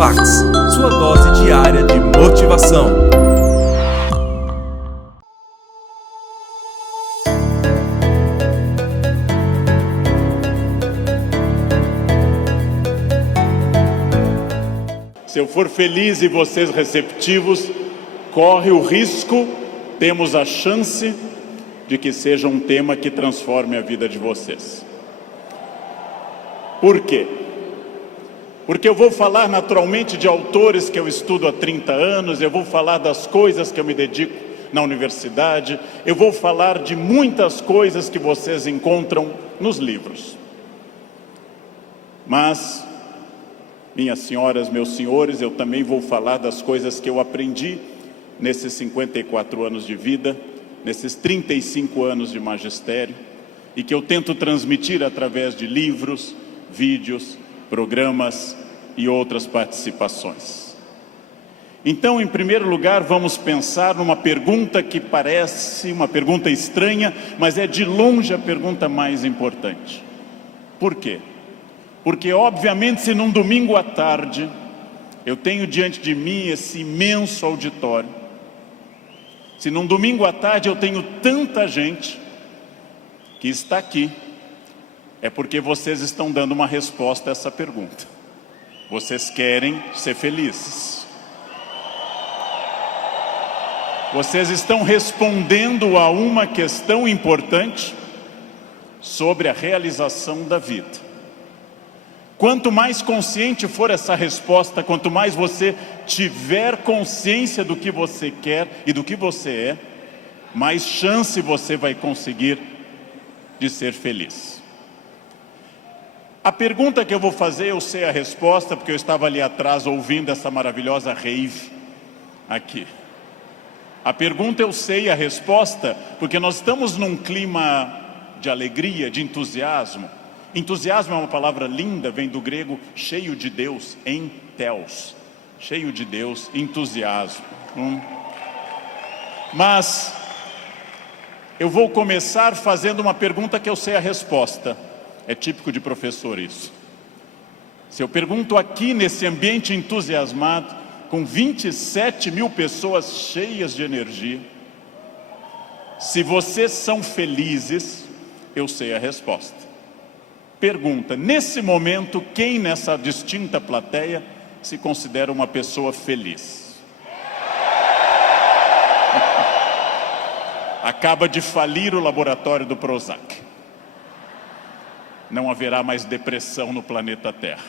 Motivax, sua dose diária de motivação. Se eu for feliz e vocês receptivos, corre o risco, temos a chance de que seja um tema que transforme a vida de vocês. Por quê? Porque eu vou falar naturalmente de autores que eu estudo há 30 anos, eu vou falar das coisas que eu me dedico na universidade, eu vou falar de muitas coisas que vocês encontram nos livros. Mas, minhas senhoras, meus senhores, eu também vou falar das coisas que eu aprendi nesses 54 anos de vida, nesses 35 anos de magistério, e que eu tento transmitir através de livros, vídeos, programas e outras participações. Então, em primeiro lugar, vamos pensar numa pergunta que parece uma pergunta estranha, mas é de longe a pergunta mais importante. Por quê? Porque, obviamente, se num domingo à tarde eu tenho diante de mim esse imenso auditório, se num domingo à tarde eu tenho tanta gente que está aqui, é porque vocês estão dando uma resposta a essa pergunta. Vocês querem ser felizes. Vocês estão respondendo a uma questão importante sobre a realização da vida. Quanto mais consciente for essa resposta, quanto mais você tiver consciência do que você quer e do que você é, mais chance você vai conseguir de ser feliz. A pergunta que eu vou fazer, eu sei a resposta, porque eu estava ali atrás ouvindo essa maravilhosa rave aqui. A pergunta eu sei a resposta, porque nós estamos num clima de alegria, de entusiasmo. Entusiasmo é uma palavra linda, vem do grego cheio de Deus, entheos. Cheio de Deus, entusiasmo. Mas eu vou começar fazendo uma pergunta que eu sei a resposta. É típico de professor isso. Se eu pergunto aqui nesse ambiente entusiasmado, com 27 mil pessoas cheias de energia, se vocês são felizes, eu sei a resposta. Pergunta, nesse momento, quem nessa distinta plateia se considera uma pessoa feliz? Acaba de falir o laboratório do Prozac. Não haverá mais depressão no planeta Terra.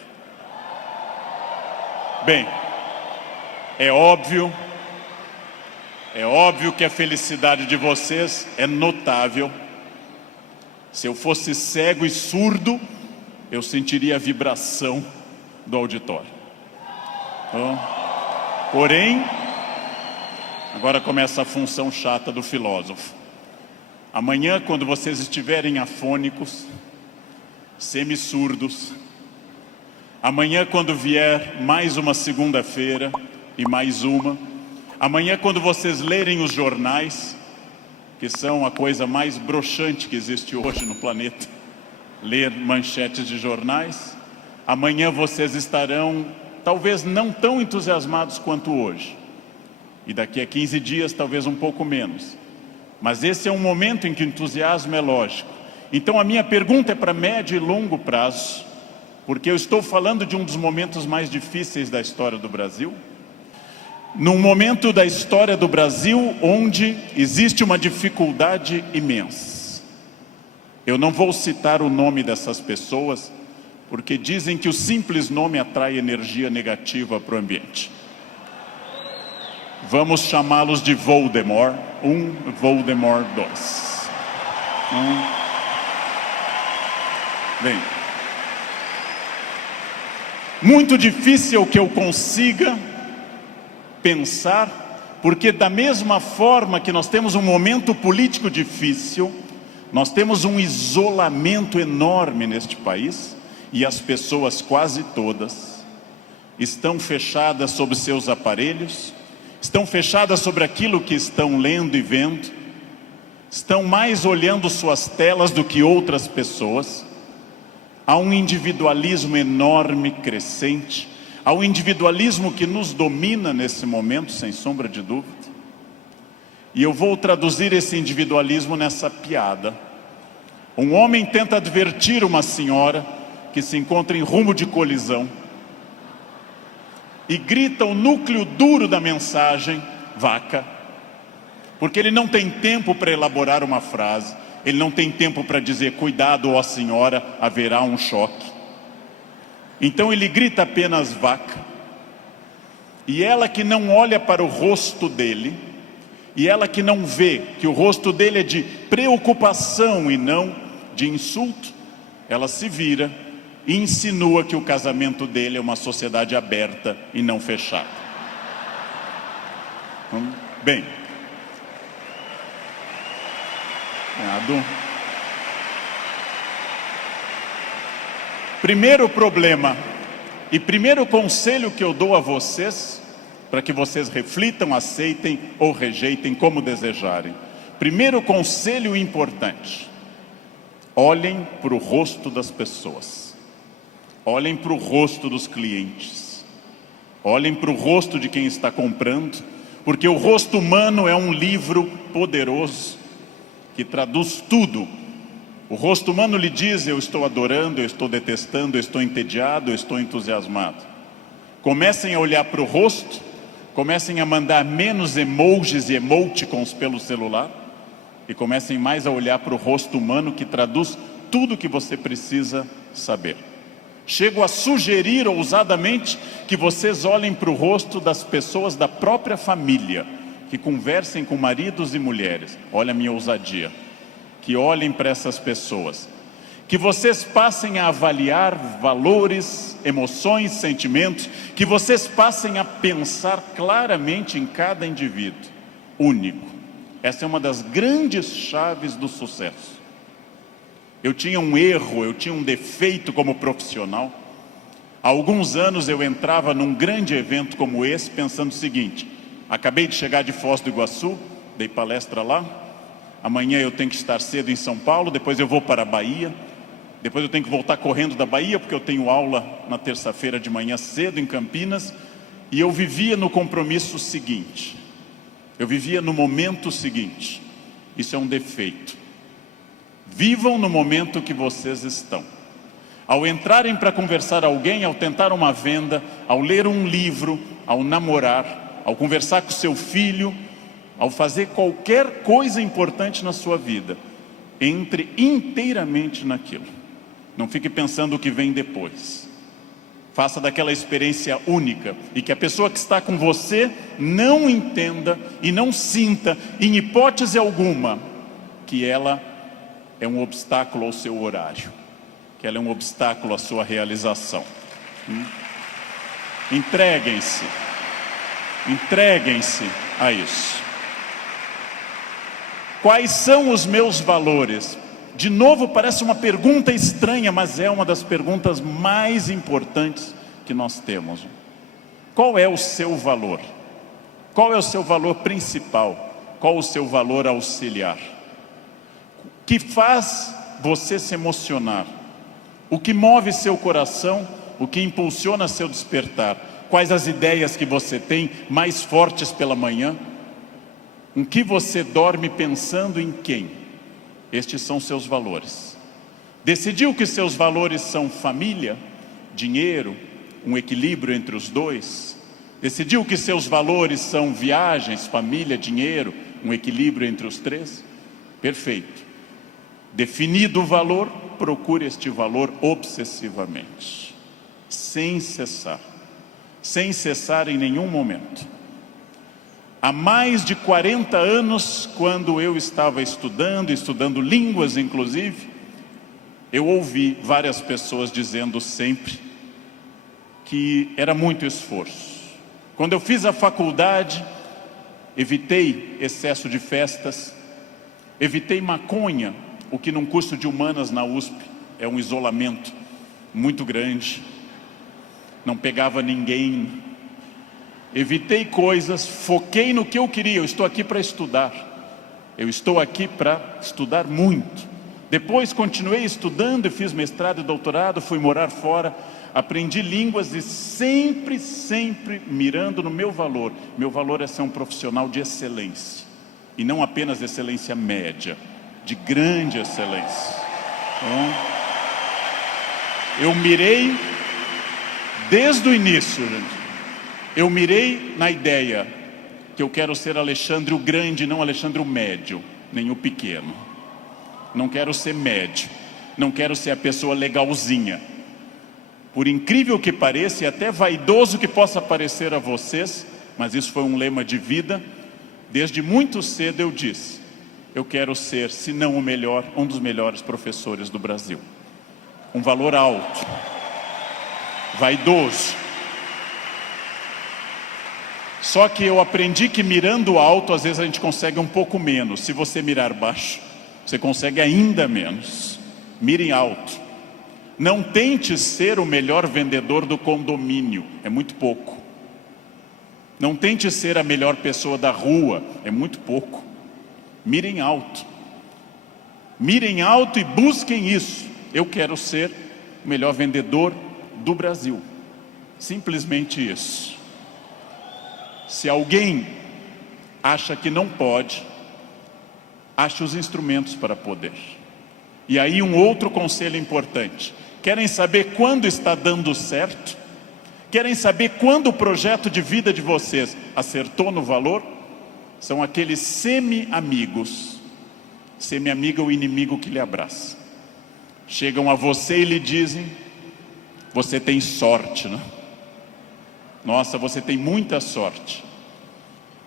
Bem, é óbvio que a felicidade de vocês é notável. Se eu fosse cego e surdo, eu sentiria a vibração do auditório. Porém, agora começa a função chata do filósofo. Amanhã, quando vocês estiverem afônicos, semi-surdos, amanhã quando vier mais uma segunda-feira e mais uma, amanhã quando vocês lerem os jornais, que são a coisa mais broxante que existe hoje no planeta, ler manchetes de jornais, amanhã vocês estarão talvez não tão entusiasmados quanto hoje, e daqui a 15 dias talvez um pouco menos, mas esse é um momento em que o entusiasmo é lógico. Então a minha pergunta é para médio e longo prazo, porque eu estou falando de um dos momentos mais difíceis da história do Brasil, num momento da história do Brasil onde existe uma dificuldade imensa. Eu não vou citar o nome dessas pessoas, porque dizem que o simples nome atrai energia negativa para o ambiente. Vamos chamá-los de Voldemort 1, Voldemort 2. Bem, muito difícil que eu consiga pensar, porque da mesma forma que nós temos um momento político difícil, nós temos um isolamento enorme neste país, e as pessoas quase todas estão fechadas sobre seus aparelhos, estão fechadas sobre aquilo que estão lendo e vendo, estão mais olhando suas telas do que outras pessoas. Há um individualismo enorme, crescente, ao individualismo que nos domina nesse momento, sem sombra de dúvida. E eu vou traduzir esse individualismo nessa piada. Um homem tenta advertir uma senhora que se encontra em rumo de colisão e grita o núcleo duro da mensagem: vaca. Porque ele não tem tempo para elaborar uma frase, ele não tem tempo para dizer: cuidado, ó senhora, haverá um choque. Então ele grita apenas: vaca. E ela, que não olha para o rosto dele, e ela que não vê que o rosto dele é de preocupação e não de insulto, ela se vira e insinua que o casamento dele é uma sociedade aberta e não fechada. Bem, primeiro problema e primeiro conselho que eu dou a vocês, para que vocês reflitam, aceitem ou rejeitem como desejarem. Primeiro conselho importante: olhem para o rosto das pessoas, olhem para o rosto dos clientes, olhem para o rosto de quem está comprando, porque o rosto humano é um livro poderoso que traduz tudo. O rosto humano lhe diz: eu estou adorando, eu estou detestando, eu estou entediado, eu estou entusiasmado. Comecem a olhar para o rosto, comecem a mandar menos emojis e emoticons pelo celular e comecem mais a olhar para o rosto humano, que traduz tudo o que você precisa saber. Chego a sugerir ousadamente que vocês olhem para o rosto das pessoas da própria família, que conversem com maridos e mulheres. Olha a minha ousadia. Que olhem para essas pessoas, que vocês passem a avaliar valores, emoções, sentimentos, que vocês passem a pensar claramente em cada indivíduo único. Essa é uma das grandes chaves do sucesso. Eu tinha um erro, eu tinha um defeito como profissional. Há alguns anos eu entrava num grande evento como esse pensando o seguinte: acabei de chegar de Foz do Iguaçu, dei palestra lá, amanhã eu tenho que estar cedo em São Paulo, depois eu vou para a Bahia, depois eu tenho que voltar correndo da Bahia, porque eu tenho aula na terça-feira de manhã cedo em Campinas. E eu vivia no compromisso seguinte, eu vivia no momento seguinte. Isso é um defeito. Vivam no momento que vocês estão. Ao entrarem para conversar com alguém, ao tentar uma venda, ao ler um livro, ao namorar, ao conversar com seu filho, ao fazer qualquer coisa importante na sua vida, entre inteiramente naquilo. Não fique pensando o que vem depois. Faça daquela experiência única, e que a pessoa que está com você não entenda e não sinta, em hipótese alguma, que ela é um obstáculo ao seu horário, que ela é um obstáculo à sua realização. Entreguem-se a isso. Quais são os meus valores? De novo, parece uma pergunta estranha, mas é uma das perguntas mais importantes que nós temos. Qual é o seu valor? Qual é o seu valor principal? Qual o seu valor auxiliar? O que faz você se emocionar? O que move seu coração? O que impulsiona seu despertar? Quais as ideias que você tem mais fortes pela manhã? Em que você dorme pensando em quem? Estes são seus valores. Decidiu que seus valores são família, dinheiro, um equilíbrio entre os dois? Decidiu que seus valores são viagens, família, dinheiro, um equilíbrio entre os três? Perfeito. Definido o valor, procure este valor obsessivamente, sem cessar em nenhum momento. Há mais de 40 anos, quando eu estava estudando línguas inclusive, eu ouvi várias pessoas dizendo sempre que era muito esforço. Quando eu fiz a faculdade, evitei excesso de festas, evitei maconha, o que num curso de humanas na USP é um isolamento muito grande, não pegava ninguém. Evitei coisas, foquei no que eu queria. Eu estou aqui para estudar. Eu estou aqui para estudar muito. Depois continuei estudando e fiz mestrado e doutorado, fui morar fora, aprendi línguas e sempre mirando no meu valor. Meu valor é ser um profissional de excelência, e não apenas excelência média, de grande excelência. Então, eu mirei desde o início, gente. Eu mirei na ideia que eu quero ser Alexandre o Grande, não Alexandre o Médio, nem o Pequeno. Não quero ser médio, não quero ser a pessoa legalzinha. Por incrível que pareça, e até vaidoso que possa parecer a vocês, mas isso foi um lema de vida. Desde muito cedo eu disse: eu quero ser, se não o melhor, um dos melhores professores do Brasil. Um valor alto, vaidoso. Só que eu aprendi que mirando alto, às vezes a gente consegue um pouco menos. Se você mirar baixo, você consegue ainda menos. Mire alto. Não tente ser o melhor vendedor do condomínio, é muito pouco. Não tente ser a melhor pessoa da rua, é muito pouco. Mirem alto. Mirem alto e busquem isso. Eu quero ser o melhor vendedor do Brasil. Simplesmente isso. Se alguém acha que não pode, ache os instrumentos para poder. E aí um outro conselho importante: querem saber quando está dando certo? Querem saber quando o projeto de vida de vocês acertou no valor? São aqueles semi-amigos. Semi-amigo é o inimigo que lhe abraça. Chegam a você e lhe dizem: você tem sorte, né? Nossa, você tem muita sorte.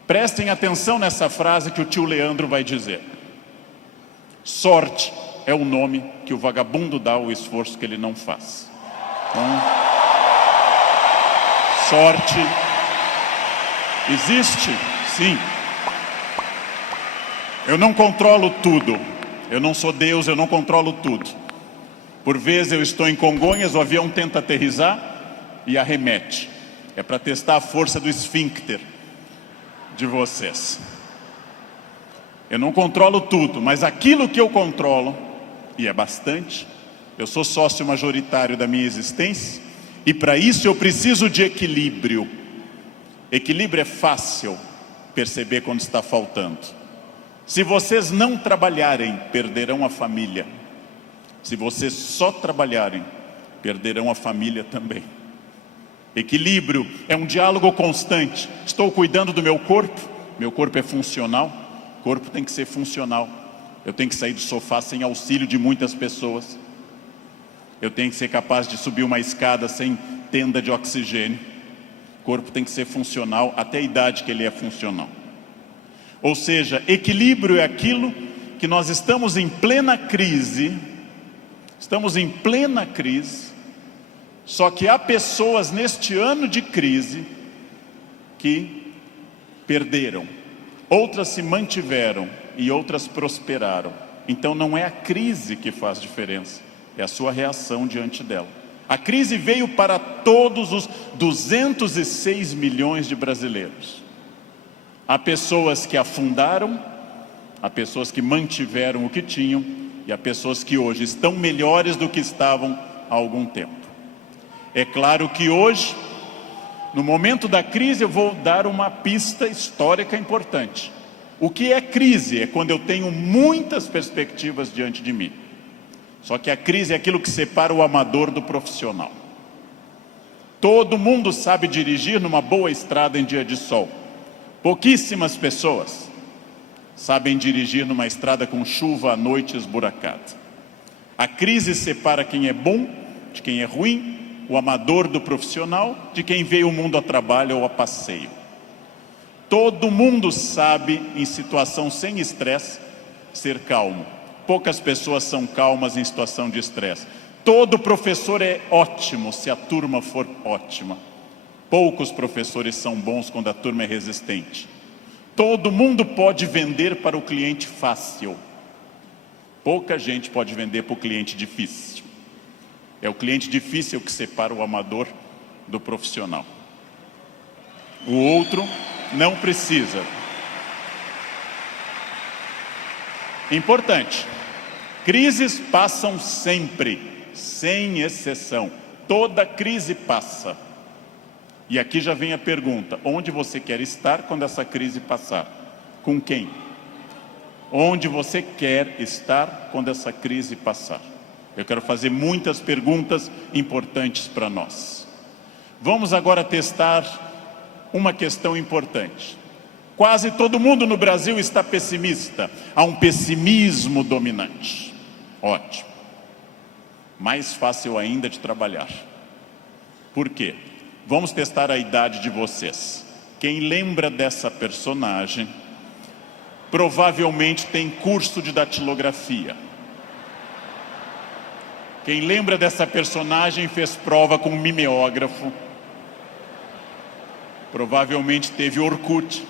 Prestem atenção nessa frase que o tio Leandro vai dizer. Sorte é o nome que o vagabundo dá ao esforço que ele não faz. Então, sorte existe, sim. Eu não controlo tudo. Eu não sou Deus, eu não controlo tudo. Por vezes eu estou em Congonhas, o avião tenta aterrissar e arremete. É para testar a força do esfíncter de vocês. Eu não controlo tudo, mas aquilo que eu controlo, e é bastante, eu sou sócio majoritário da minha existência, e para isso eu preciso de equilíbrio. Equilíbrio é fácil perceber quando está faltando. Se vocês não trabalharem, perderão a família. Se vocês só trabalharem, perderão a família também. Equilíbrio é um diálogo constante. Estou cuidando do meu corpo é funcional, o corpo tem que ser funcional. Eu tenho que sair do sofá sem auxílio de muitas pessoas. Eu tenho que ser capaz de subir uma escada sem tenda de oxigênio. O corpo tem que ser funcional até a idade que ele é funcional. Ou seja, equilíbrio é aquilo que nós estamos em plena crise. Estamos em plena crise. Só que há pessoas neste ano de crise que perderam, outras se mantiveram e outras prosperaram. Então não é a crise que faz diferença, é a sua reação diante dela. A crise veio para todos os 206 milhões de brasileiros. Há pessoas que afundaram, há pessoas que mantiveram o que tinham, e há pessoas que hoje estão melhores do que estavam há algum tempo. É claro que hoje, no momento da crise, eu vou dar uma pista histórica importante. O que é crise? É quando eu tenho muitas perspectivas diante de mim. Só que a crise é aquilo que separa o amador do profissional. Todo mundo sabe dirigir numa boa estrada em dia de sol. Pouquíssimas pessoas sabem dirigir numa estrada com chuva à noite esburacada. A crise separa quem é bom de quem é ruim, o amador do profissional, de quem veio o mundo a trabalho ou a passeio. Todo mundo sabe, em situação sem estresse, ser calmo. Poucas pessoas são calmas em situação de estresse. Todo professor é ótimo se a turma for ótima. Poucos professores são bons quando a turma é resistente. Todo mundo pode vender para o cliente fácil. Pouca gente pode vender para o cliente difícil. É o cliente difícil que separa o amador do profissional. O outro não precisa. Importante. Crises passam sempre, sem exceção. Toda crise passa. E aqui já vem a pergunta: onde você quer estar quando essa crise passar? Com quem? Onde você quer estar quando essa crise passar? Eu quero fazer muitas perguntas importantes para nós. Vamos agora testar uma questão importante. Quase todo mundo no Brasil está pessimista. Há um pessimismo dominante. Ótimo. Mais fácil ainda de trabalhar. Por quê? Vamos testar a idade de vocês. Quem lembra dessa personagem provavelmente tem curso de datilografia. Quem lembra dessa personagem fez prova com um mimeógrafo. Provavelmente teve Orkut.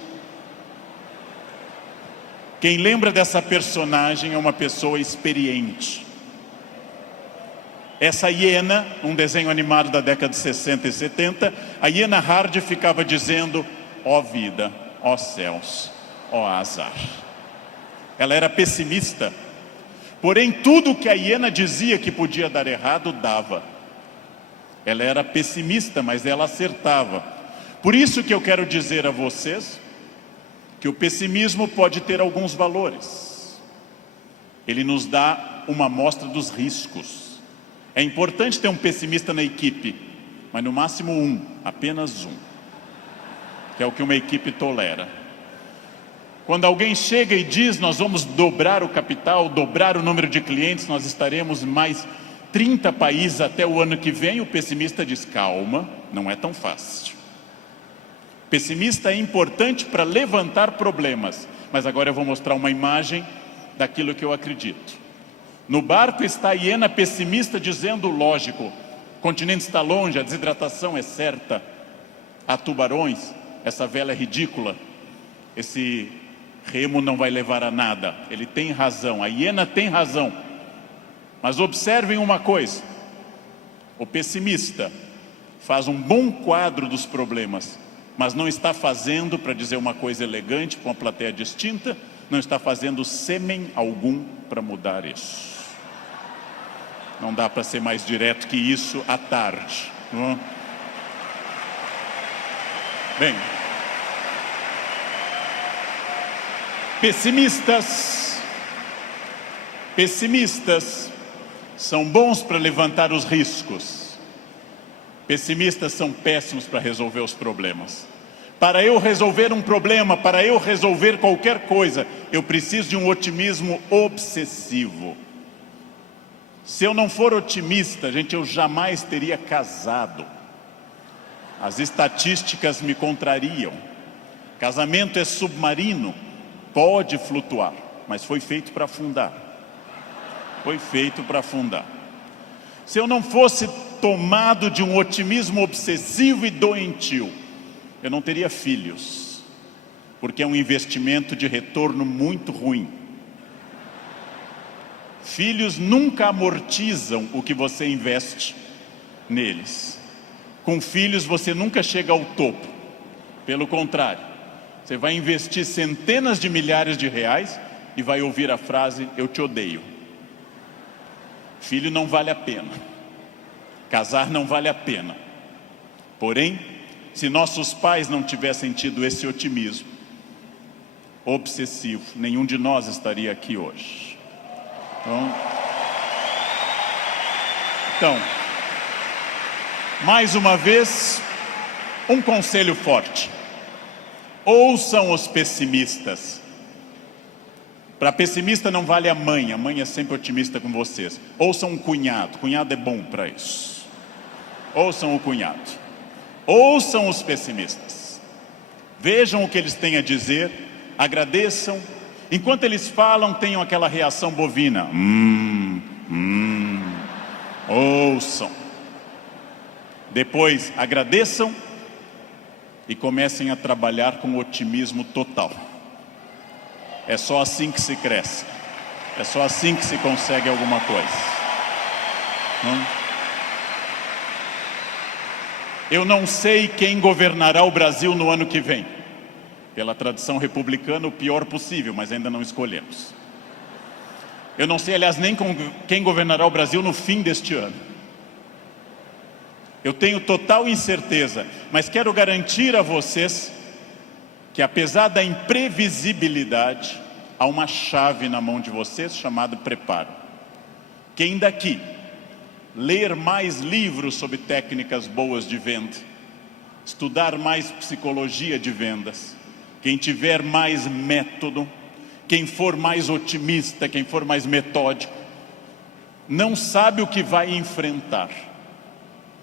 Quem lembra dessa personagem é uma pessoa experiente. Essa hiena, um desenho animado da década de 60 e 70, a hiena Hard ficava dizendo: ó vida, ó céus, ó azar. Ela era pessimista. Porém, tudo que a hiena dizia que podia dar errado, dava. Ela era pessimista, mas ela acertava. Por isso que eu quero dizer a vocês que o pessimismo pode ter alguns valores. Ele nos dá uma amostra dos riscos. É importante ter um pessimista na equipe, mas no máximo um, apenas um, que é o que uma equipe tolera. Quando alguém chega e diz: nós vamos dobrar o capital, dobrar o número de clientes, nós estaremos em mais 30 países até o ano que vem, o pessimista diz: calma, não é tão fácil. Pessimista é importante para levantar problemas, mas agora eu vou mostrar uma imagem daquilo que eu acredito. No barco está a hiena pessimista dizendo: lógico, o continente está longe, a desidratação é certa, há tubarões, essa vela é ridícula, esse remo não vai levar a nada. Ele tem razão, a hiena tem razão. Mas observem uma coisa: o pessimista faz um bom quadro dos problemas, mas não está fazendo, para dizer uma coisa elegante para uma plateia distinta, não está fazendo sêmen algum para mudar isso. Não dá para ser mais direto que isso à tarde, não é? Bem, pessimistas são bons para levantar os riscos. Pessimistas são péssimos para resolver os problemas. Para eu resolver um problema, para eu resolver qualquer coisa, eu preciso de um otimismo obsessivo. Se eu não for otimista, gente, eu jamais teria casado. As estatísticas me contrariam. Casamento é submarino, pode flutuar, mas foi feito para afundar. Foi feito para afundar. Se eu não fosse tomado de um otimismo obsessivo e doentio, eu não teria filhos, porque é um investimento de retorno muito ruim. Filhos nunca amortizam o que você investe neles. Com filhos você nunca chega ao topo. Pelo contrário, você vai investir centenas de milhares de reais e vai ouvir a frase: eu te odeio. Filho não vale a pena. Casar não vale a pena. Porém, se nossos pais não tivessem tido esse otimismo obsessivo, nenhum de nós estaria aqui hoje. Então, mais uma vez, um conselho forte: ouçam os pessimistas. Para pessimista não vale a mãe é sempre otimista com vocês. Ouçam um cunhado é bom para isso. Ouçam o cunhado. Ouçam os pessimistas. Vejam o que eles têm a dizer, agradeçam. Enquanto eles falam, tenham aquela reação bovina. Ouçam. Depois agradeçam e comecem a trabalhar com otimismo total. É só assim que se cresce. É só assim que se consegue alguma coisa. Eu não sei quem governará o Brasil no ano que vem. Pela tradição republicana, o pior possível, mas ainda não escolhemos. Eu não sei, aliás, nem quem governará o Brasil no fim deste ano. Eu tenho total incerteza, mas quero garantir a vocês que, apesar da imprevisibilidade, há uma chave na mão de vocês chamada preparo. Quem daqui ler mais livros sobre técnicas boas de venda, estudar mais psicologia de vendas, quem tiver mais método, quem for mais otimista, quem for mais metódico, não sabe o que vai enfrentar,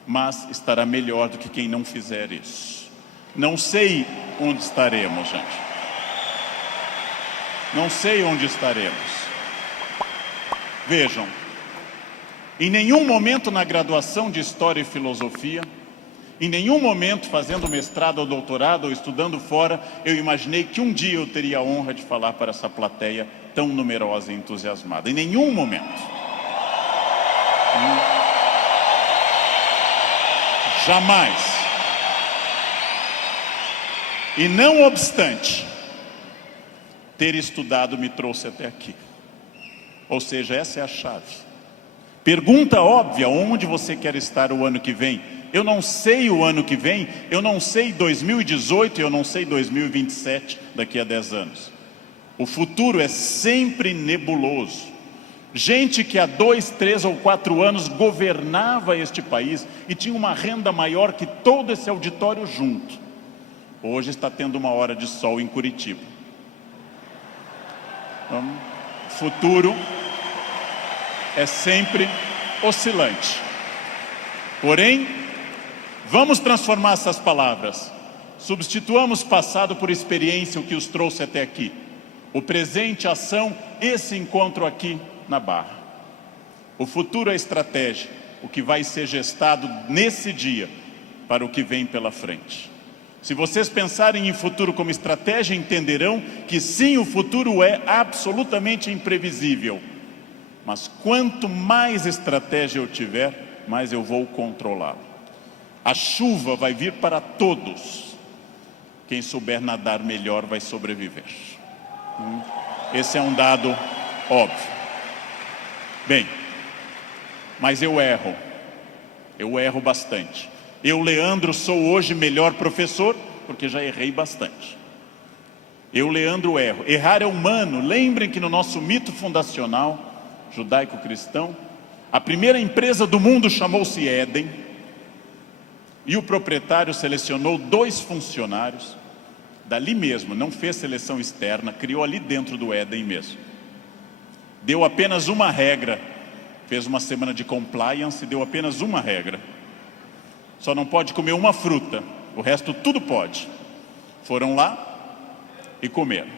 mas estará melhor do que quem não fizer isso. Não sei onde estaremos, gente. Não sei onde estaremos. Vejam, em nenhum momento na graduação de História e Filosofia, em nenhum momento fazendo mestrado ou doutorado ou estudando fora, eu imaginei que um dia eu teria a honra de falar para essa plateia tão numerosa e entusiasmada. Em nenhum momento. Jamais. E não obstante, ter estudado me trouxe até aqui. Ou seja, essa é a chave. Pergunta óbvia, onde você quer estar o ano que vem? Eu não sei o ano que vem, eu não sei 2018, eu não sei 2027, daqui a 10 anos. O futuro é sempre nebuloso. Gente que há 2, 3 ou 4 anos governava este país e tinha uma renda maior que todo esse auditório junto, hoje está tendo uma hora de sol em Curitiba. Então, o futuro é sempre oscilante. Porém, vamos transformar essas palavras. Substituamos passado por experiência, o que os trouxe até aqui. O presente, ação, esse encontro aqui na Barra. O futuro é estratégia, o que vai ser gestado nesse dia para o que vem pela frente. Se vocês pensarem em futuro como estratégia, entenderão que sim, o futuro é absolutamente imprevisível. Mas quanto mais estratégia eu tiver, mais eu vou controlá-lo. A chuva vai vir para todos. Quem souber nadar melhor vai sobreviver. Esse é um dado óbvio. Bem, mas eu erro bastante. Eu, Leandro, sou hoje melhor professor, porque já errei bastante. Eu, Leandro, erro. Errar é humano. Lembrem que no nosso mito fundacional judaico-cristão, a primeira empresa do mundo chamou-se Éden, e o proprietário selecionou 2 funcionários, dali mesmo, não fez seleção externa, criou ali dentro do Éden mesmo. Deu apenas uma regra, fez uma semana de compliance e deu apenas uma regra. Só não pode comer uma fruta, o resto tudo pode. Foram lá e comeram.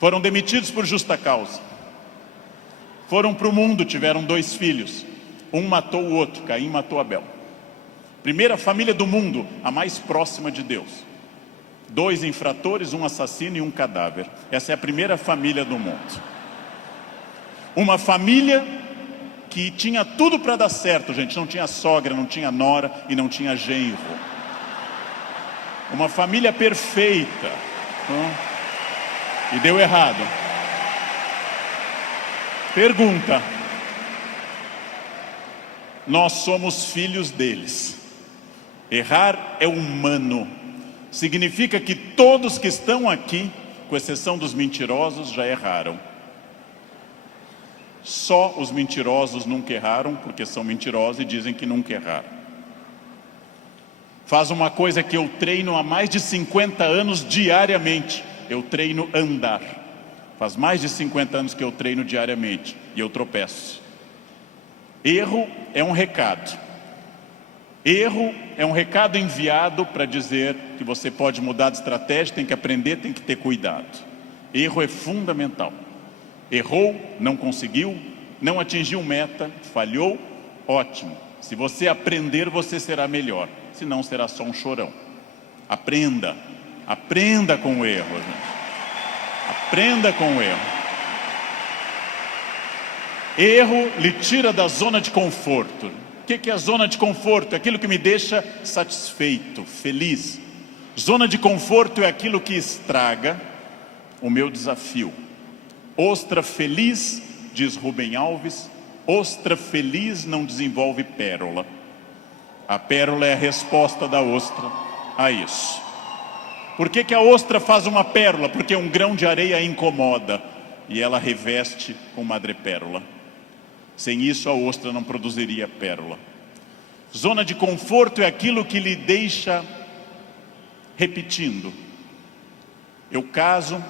Foram demitidos por justa causa. Foram para o mundo, tiveram 2 filhos. Um matou o outro, Caim matou Abel. Primeira família do mundo, a mais próxima de Deus. 2 infratores, um assassino e um cadáver. Essa é a primeira família do mundo. Uma família que tinha tudo para dar certo, gente. Não tinha sogra, não tinha nora e não tinha genro. Uma família perfeita. E deu errado. Pergunta: nós somos filhos deles. Errar é humano. Significa que todos que estão aqui, com exceção dos mentirosos, já erraram. Só os mentirosos nunca erraram, porque são mentirosos e dizem que nunca erraram. Faz uma coisa que eu treino há mais de 50 anos diariamente. Eu treino andar. Faz mais de 50 anos que eu treino diariamente e eu tropeço. Erro é um recado. Erro é um recado enviado para dizer que você pode mudar de estratégia, tem que aprender, tem que ter cuidado. Erro é fundamental. Errou, não conseguiu, não atingiu meta, falhou, ótimo. Se você aprender, você será melhor. Senão será só um chorão. Aprenda. Aprenda com o erro, gente. Aprenda com o erro. Erro lhe tira da zona de conforto. O que é a zona de conforto? É aquilo que me deixa satisfeito, feliz. Zona de conforto é aquilo que estraga o meu desafio. Ostra feliz diz Rubem Alves, ostra feliz não desenvolve pérola. A pérola é a resposta da ostra a isso. Por que que a ostra faz uma pérola? Porque um grão de areia a incomoda e ela reveste com madrepérola. Sem isso, a ostra não produziria pérola. Zona de conforto é aquilo que lhe deixa repetindo. Eu caso,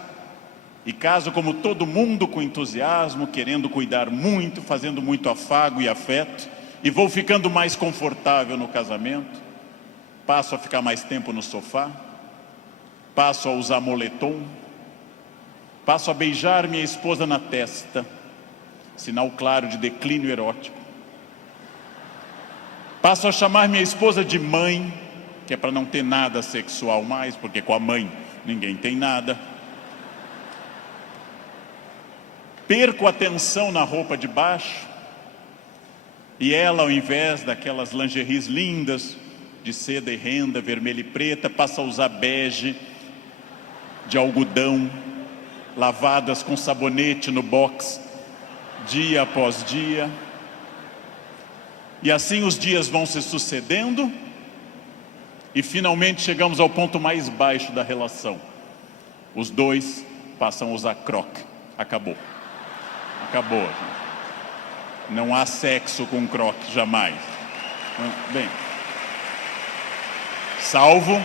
e caso como todo mundo, com entusiasmo, querendo cuidar muito, fazendo muito afago e afeto, e vou ficando mais confortável no casamento, passo a ficar mais tempo no sofá, passo a usar moletom, passo a beijar minha esposa na testa, sinal claro de declínio erótico. Passo a chamar minha esposa de mãe, que é para não ter nada sexual mais, porque com a mãe ninguém tem nada. Perco a atenção na roupa de baixo, e ela, ao invés daquelas lingeries lindas, de seda e renda, vermelha e preta, passa a usar bege, de algodão, lavadas com sabonete no box, dia após dia. E assim os dias vão se sucedendo, e finalmente chegamos ao ponto mais baixo da relação. Os dois passam a usar croque. Acabou. Acabou, gente. Não há sexo com croque, jamais. Bem, salvo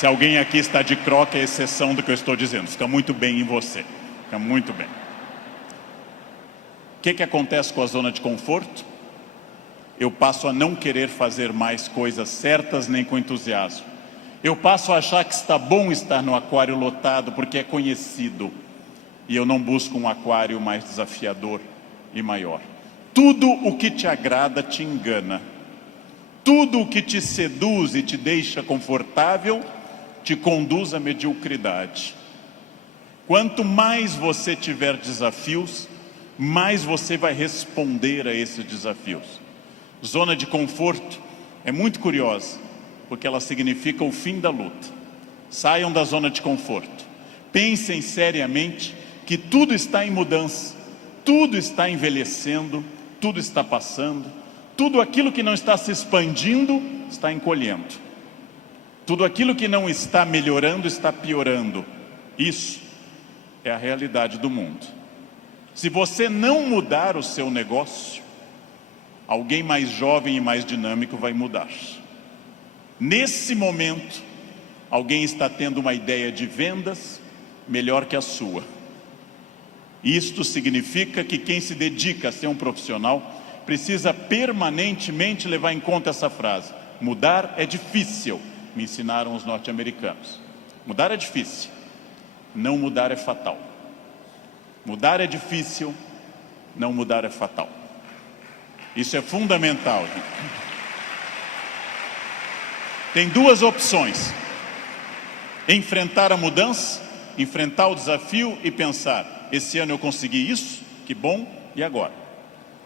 se alguém aqui está de croque, é exceção do que eu estou dizendo. Fica muito bem em você. Fica muito bem. O que acontece com a zona de conforto? Eu passo a não querer fazer mais coisas certas nem com entusiasmo. Eu passo a achar que está bom estar no aquário lotado porque é conhecido. E eu não busco um aquário mais desafiador e maior. Tudo o que te agrada te engana. Tudo o que te seduz e te deixa confortável te conduz à mediocridade. Quanto mais você tiver desafios, mais você vai responder a esses desafios. Zona de conforto é muito curiosa, porque ela significa o fim da luta. Saiam da zona de conforto. Pensem seriamente que tudo está em mudança, tudo está envelhecendo, tudo está passando, tudo aquilo que não está se expandindo está encolhendo. Tudo aquilo que não está melhorando está piorando. Isso é a realidade do mundo. Se você não mudar o seu negócio, alguém mais jovem e mais dinâmico vai mudar. Nesse momento, alguém está tendo uma ideia de vendas melhor que a sua. Isto significa que quem se dedica a ser um profissional precisa permanentemente levar em conta essa frase: mudar é difícil, me ensinaram os norte-americanos. Mudar é difícil, não mudar é fatal. Mudar é difícil, não mudar é fatal. Isso é fundamental, gente. Tem duas opções: enfrentar a mudança, enfrentar o desafio e pensar: esse ano eu consegui isso, que bom, e agora?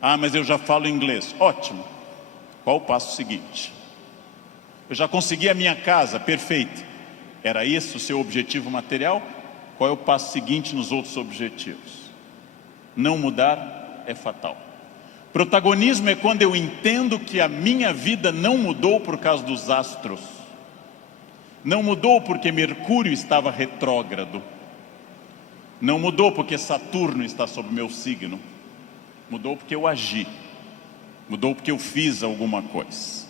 Ah, mas eu já falo inglês. Ótimo. Qual o passo seguinte? Eu já consegui a minha casa, perfeito. Era esse o seu objetivo material? Qual é o passo seguinte nos outros objetivos? Não mudar é fatal. Protagonismo é quando eu entendo que a minha vida não mudou por causa dos astros. Não mudou porque Mercúrio estava retrógrado. Não mudou porque Saturno está sob meu signo. Mudou porque eu agi. Mudou porque eu fiz alguma coisa.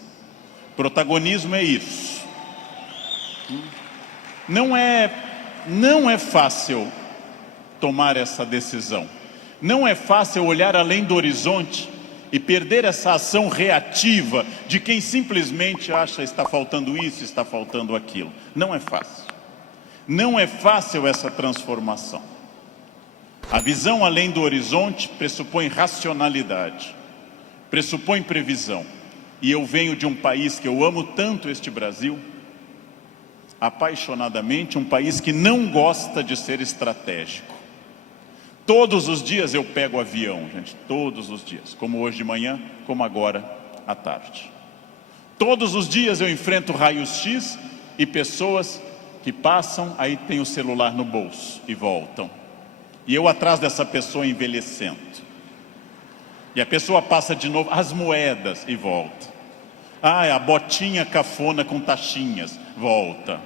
Protagonismo é isso. Não é fácil tomar essa decisão. Não é fácil olhar além do horizonte e perder essa ação reativa de quem simplesmente acha está faltando isso, está faltando aquilo. Não é fácil. Não é fácil essa transformação. A visão além do horizonte pressupõe racionalidade, pressupõe previsão. E eu venho de um país que eu amo tanto, este Brasil, apaixonadamente, um país que não gosta de ser estratégico. Todos os dias eu pego avião, gente, todos os dias, como hoje de manhã, como agora à tarde. Todos os dias eu enfrento raios-x e pessoas que passam, aí tem o celular no bolso e voltam. E eu atrás dessa pessoa envelhecendo. E a pessoa passa de novo as moedas e volta. A botinha cafona com taxinhas, volta.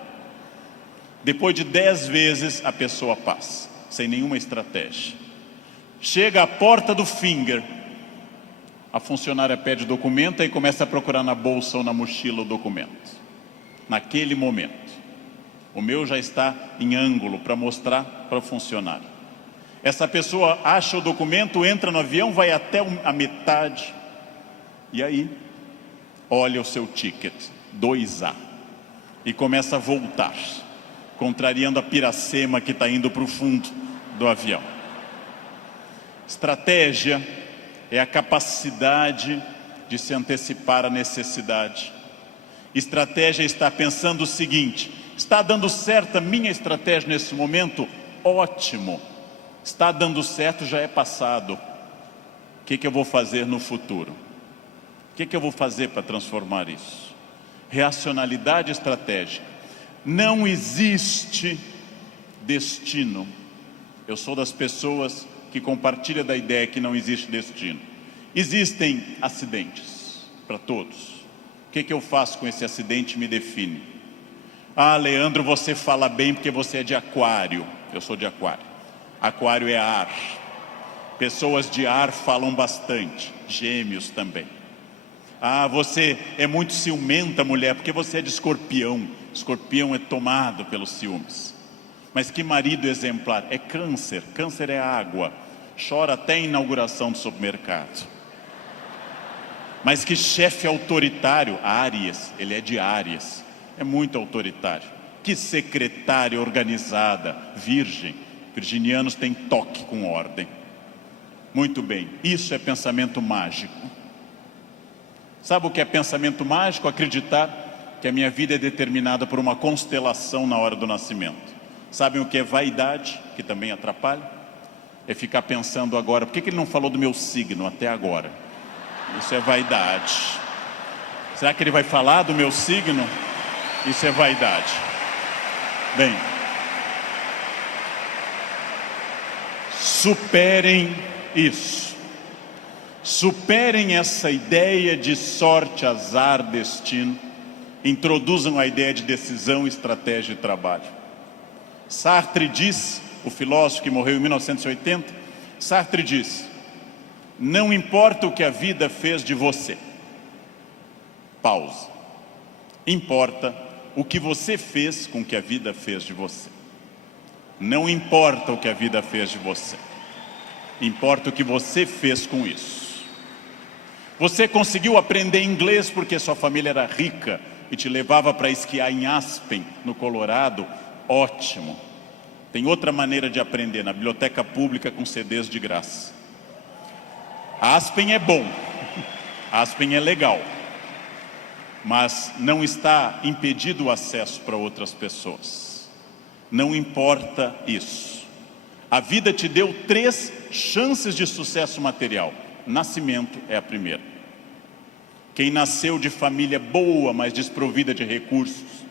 Depois de 10 vezes a pessoa passa, sem nenhuma estratégia. Chega à porta do Finger, a funcionária pede o documento e começa a procurar na bolsa ou na mochila o documento. Naquele momento, o meu já está em ângulo para mostrar para o funcionário. Essa pessoa acha o documento, entra no avião, vai até a metade e aí olha o seu ticket, 2A, e começa a voltar, contrariando a piracema que está indo para o fundo do avião. Estratégia é a capacidade de se antecipar à necessidade. Estratégia é estar pensando o seguinte: está dando certo a minha estratégia nesse momento? Ótimo. Está dando certo, já é passado. O que eu vou fazer no futuro? O que eu vou fazer para transformar isso? Racionalidade estratégica. Não existe destino. Eu sou das pessoas que compartilha da ideia que não existe destino. Existem acidentes para todos. O que eu faço com esse acidente me define. Leandro, você fala bem porque você é de aquário. Eu sou de aquário. Aquário é ar. Pessoas de ar falam bastante. Gêmeos também. Você é muito ciumenta, mulher, porque você é de escorpião. Escorpião é tomado pelos ciúmes. Mas que marido exemplar? É câncer. Câncer é água. Chora até a inauguração do supermercado. Mas que chefe autoritário? Áries. Ele é de Áries. É muito autoritário. Que secretária organizada? Virgem. Virginianos têm toque com ordem. Muito bem. Isso é pensamento mágico. Sabe o que é pensamento mágico? Acreditar que a minha vida é determinada por uma constelação na hora do nascimento. Sabem o que é vaidade, que também atrapalha? É ficar pensando agora, por que ele não falou do meu signo até agora? Isso é vaidade. Será que ele vai falar do meu signo? Isso é vaidade. Bem, superem isso. Superem essa ideia de sorte, azar, destino. Introduzam a ideia de decisão, estratégia e trabalho. Sartre diz, o filósofo que morreu em 1980, Sartre diz: não importa o que a vida fez de você. Pausa. Importa o que você fez com o que a vida fez de você. Não importa o que a vida fez de você. Importa o que você fez com isso. Você conseguiu aprender inglês porque sua família era rica e te levava para esquiar em Aspen, no Colorado? Ótimo. Tem outra maneira de aprender, na biblioteca pública com CDs de graça. Aspen é bom, Aspen é legal, mas não está impedido o acesso para outras pessoas. Não importa isso. A vida te deu 3 chances de sucesso material. Nascimento é a primeira. Quem nasceu de família boa, mas desprovida de recursos,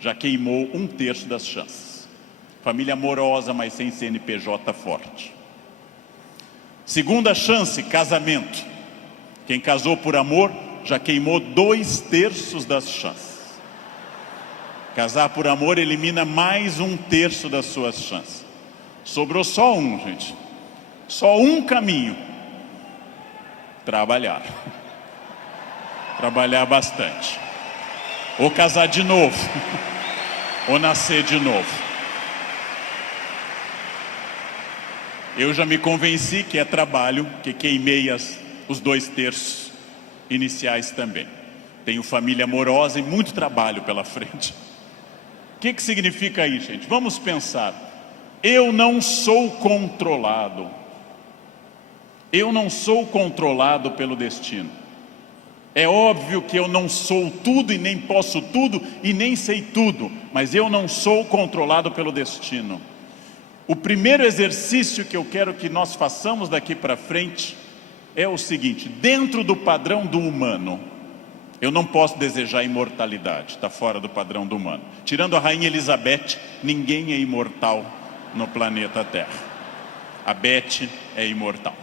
já queimou 1/3 das chances. Família amorosa, mas sem CNPJ forte. Segunda chance, casamento. Quem casou por amor, já queimou 2/3 das chances. Casar por amor elimina mais 1/3 das suas chances. Sobrou só um, gente. Só um caminho. Trabalhar. Trabalhar bastante. Ou casar de novo. Ou nascer de novo. Eu já me convenci que é trabalho, que queimei os 2/3 iniciais também. Tenho família amorosa e muito trabalho pela frente. O que significa isso, gente? Vamos pensar. Eu não sou controlado. Eu não sou controlado pelo destino. É óbvio que eu não sou tudo e nem posso tudo e nem sei tudo, mas eu não sou controlado pelo destino. O primeiro exercício que eu quero que nós façamos daqui para frente é o seguinte: dentro do padrão do humano, eu não posso desejar imortalidade, está fora do padrão do humano. Tirando a rainha Elizabeth, ninguém é imortal no planeta Terra. A Beth é imortal.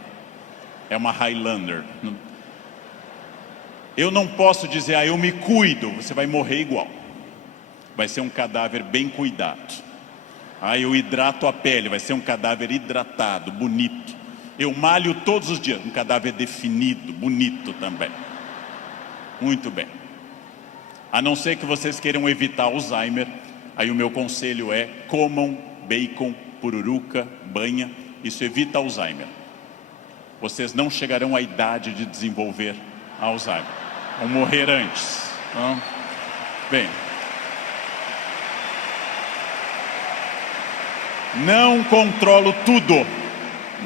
É uma Highlander. Eu não posso dizer, eu me cuido. Você vai morrer igual. Vai ser um cadáver bem cuidado. Eu hidrato a pele. Vai ser um cadáver hidratado, bonito. Eu malho todos os dias. Um cadáver definido, bonito também. Muito bem. A não ser que vocês queiram evitar Alzheimer, aí o meu conselho é: comam bacon, pururuca, banha. Isso evita Alzheimer. Vocês não chegarão à idade de desenvolver Alzheimer. Vão morrer antes. Bem. Não controlo tudo.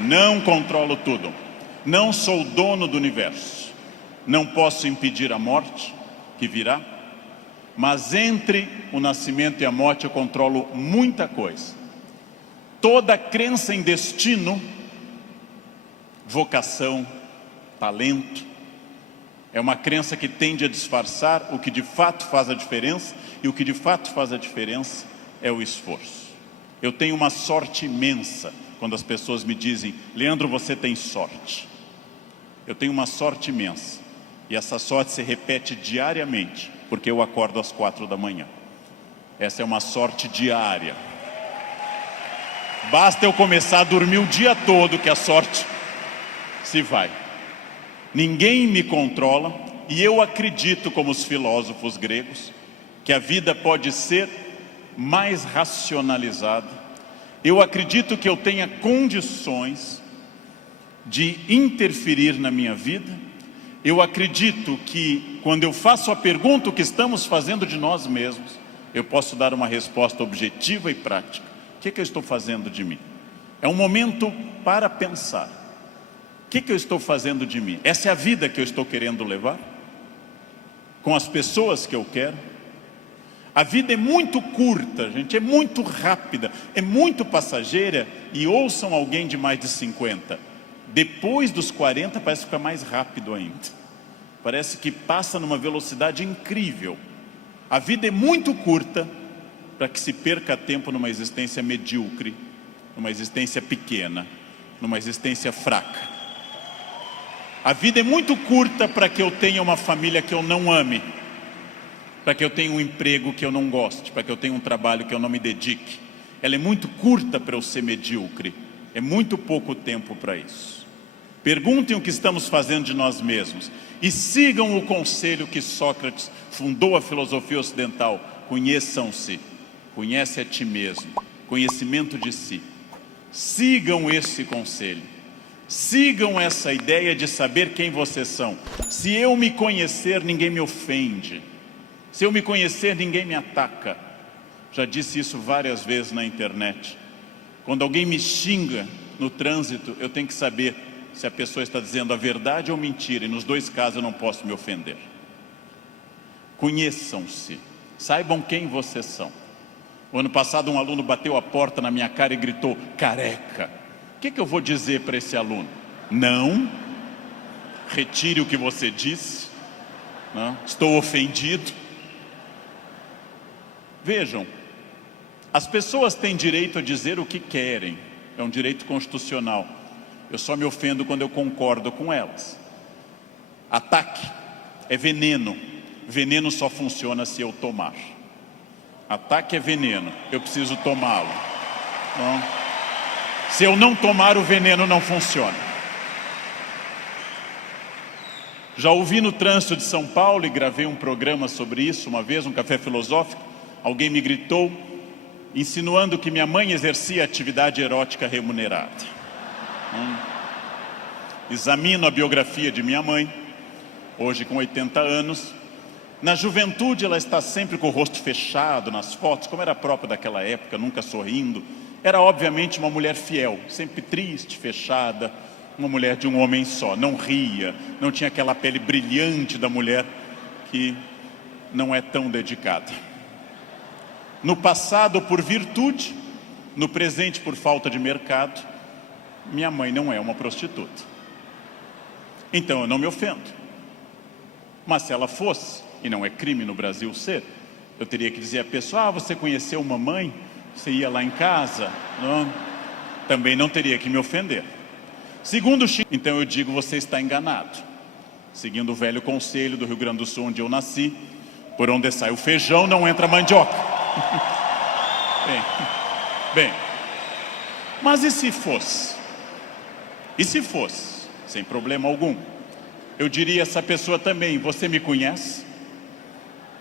Não controlo tudo. Não sou dono do universo. Não posso impedir a morte que virá. Mas entre o nascimento e a morte eu controlo muita coisa. Toda crença em destino, vocação, talento, é uma crença que tende a disfarçar o que de fato faz a diferença, e o que de fato faz a diferença é o esforço. Eu tenho uma sorte imensa quando as pessoas me dizem: Leandro, você tem sorte. Eu tenho uma sorte imensa, e essa sorte se repete diariamente, porque eu acordo às 4 da manhã. Essa é uma sorte diária. Basta eu começar a dormir o dia todo que a sorte se vai. Ninguém me controla, e eu acredito, como os filósofos gregos, que a vida pode ser mais racionalizada. Eu acredito que eu tenha condições de interferir na minha vida. Eu acredito que quando eu faço a pergunta, o que estamos fazendo de nós mesmos, eu posso dar uma resposta objetiva e prática. O que eu estou fazendo de mim? É um momento para pensar. O que eu estou fazendo de mim? Essa é a vida que eu estou querendo levar? Com as pessoas que eu quero? A vida é muito curta, gente, é muito rápida, é muito passageira. E ouçam alguém de mais de 50. Depois dos 40 parece que fica mais rápido ainda. Parece que passa numa velocidade incrível. A vida é muito curta para que se perca tempo numa existência medíocre, numa existência pequena, numa existência fraca. A vida é muito curta para que eu tenha uma família que eu não ame, para que eu tenha um emprego que eu não goste, para que eu tenha um trabalho que eu não me dedique. Ela é muito curta para eu ser medíocre. É muito pouco tempo para isso. Perguntem o que estamos fazendo de nós mesmos e sigam o conselho que Sócrates fundou a filosofia ocidental: conheçam-se, conhece a ti mesmo, conhecimento de si. Sigam esse conselho, sigam essa ideia de saber quem vocês são. Se eu me conhecer, ninguém me ofende. Se eu me conhecer, ninguém me ataca. Já disse isso várias vezes na internet. Quando alguém me xinga no trânsito, eu tenho que saber se a pessoa está dizendo a verdade ou mentira, e nos dois casos eu não posso me ofender. Conheçam-se, saibam quem vocês são. O ano passado um aluno bateu a porta na minha cara e gritou: careca. O que eu vou dizer para esse aluno? Não, retire o que você disse, não, estou ofendido. Vejam, as pessoas têm direito a dizer o que querem, é um direito constitucional. Eu só me ofendo quando eu concordo com elas. Ataque é veneno. Veneno só funciona se eu tomar. Ataque é veneno, eu preciso tomá-lo. Então, se eu não tomar, o veneno não funciona. Já ouvi no trânsito de São Paulo, e gravei um programa sobre isso uma vez, um café filosófico. Alguém me gritou, insinuando que minha mãe exercia atividade erótica remunerada. Examino a biografia de minha mãe, hoje com 80 anos. Na juventude ela está sempre com o rosto fechado nas fotos, como era própria daquela época, nunca sorrindo. Era obviamente uma mulher fiel, sempre triste, fechada, uma mulher de um homem só. Não ria, não tinha aquela pele brilhante da mulher que não é tão dedicada. No passado por virtude, no presente por falta de mercado, minha mãe não é uma prostituta. Então eu não me ofendo. Mas se ela fosse, e não é crime no Brasil ser, eu teria que dizer à pessoa: você conheceu uma mãe? Você ia lá em casa? Não? também não teria que me ofender. Segundo Chico, então eu digo, você está enganado. Seguindo o velho conselho do Rio Grande do Sul, onde eu nasci, por onde sai o feijão, não entra a mandioca. Bem, mas e se fosse? E se fosse? Sem problema algum. Eu diria a essa pessoa também, você me conhece?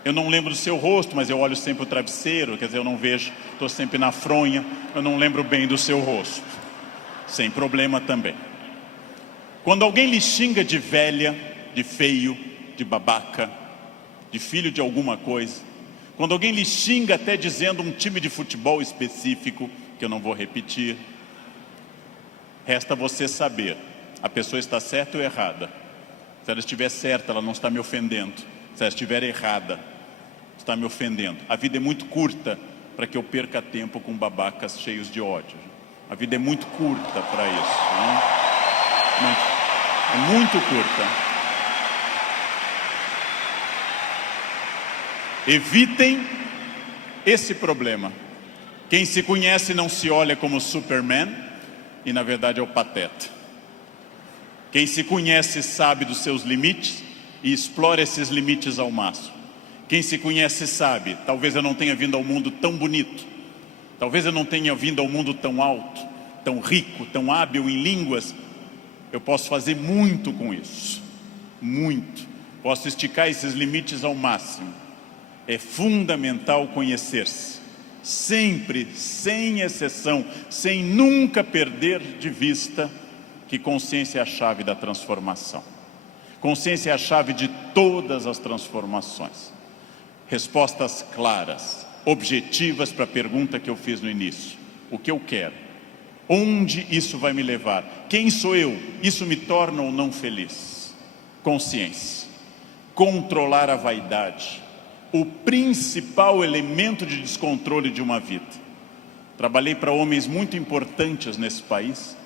Eu não lembro do seu rosto, mas eu olho sempre o travesseiro, quer dizer, eu não vejo, estou sempre na fronha, eu não lembro bem do seu rosto. Sem problema também. Quando alguém lhe xinga de velha, de feio, de babaca, de filho de alguma coisa, quando alguém lhe xinga até dizendo um time de futebol específico, que eu não vou repetir, resta você saber, a pessoa está certa ou errada. Se ela estiver certa, ela não está me ofendendo. Se ela estiver errada, está me ofendendo. A vida é muito curta para que eu perca tempo com babacas cheios de ódio. A vida é muito curta para isso, né? É muito curta. Evitem esse problema. Quem se conhece não se olha como Superman e na verdade é o pateta. Quem se conhece sabe dos seus limites e explora esses limites ao máximo. Quem se conhece sabe, talvez eu não tenha vindo ao mundo tão bonito, talvez eu não tenha vindo ao mundo tão alto, tão rico, tão hábil em línguas. Eu posso fazer muito com isso, muito. Posso esticar esses limites ao máximo. É fundamental conhecer-se, sempre, sem exceção, sem nunca perder de vista que consciência é a chave da transformação. Consciência é a chave de todas as transformações. Respostas claras, objetivas para a pergunta que eu fiz no início. O que eu quero? Onde isso vai me levar? Quem sou eu? Isso me torna ou não feliz? Consciência. Controlar a vaidade. O principal elemento de descontrole de uma vida. Trabalhei para homens muito importantes nesse país.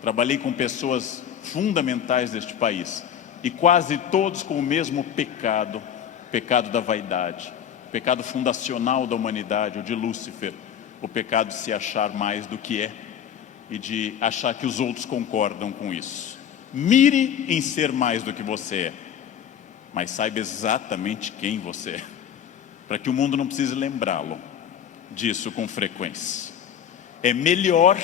Trabalhei com pessoas fundamentais deste país. E quase todos com o mesmo pecado. O pecado da vaidade. O pecado fundacional da humanidade, o de Lúcifer. O pecado de se achar mais do que é. E de achar que os outros concordam com isso. Mire em ser mais do que você é. Mas saiba exatamente quem você é. Para que o mundo não precise lembrá-lo disso com frequência. É melhor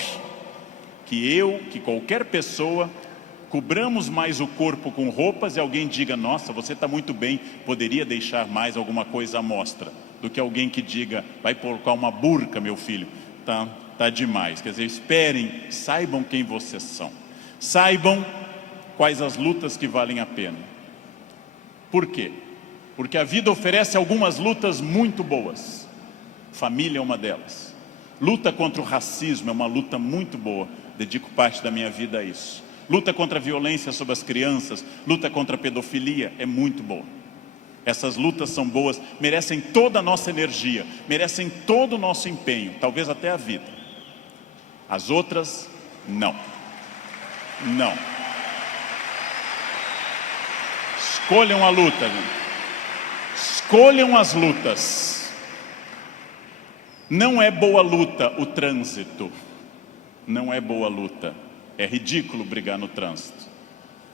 que eu, que qualquer pessoa, cobramos mais o corpo com roupas e alguém diga, nossa, você está muito bem, poderia deixar mais alguma coisa à mostra, do que alguém que diga, vai colocar uma burca, meu filho, tá demais. Quer dizer, esperem, saibam quem vocês são. Saibam quais as lutas que valem a pena. Por quê? Porque a vida oferece algumas lutas muito boas. Família é uma delas. Luta contra o racismo é uma luta muito boa. Dedico parte da minha vida a isso. Luta contra a violência sobre as crianças, luta contra a pedofilia é muito boa. Essas lutas são boas, merecem toda a nossa energia, merecem todo o nosso empenho, talvez até a vida. As outras, não. Não. Escolham a luta, gente. Escolham as lutas. Não é boa luta o trânsito. Não é boa luta. É ridículo brigar no trânsito.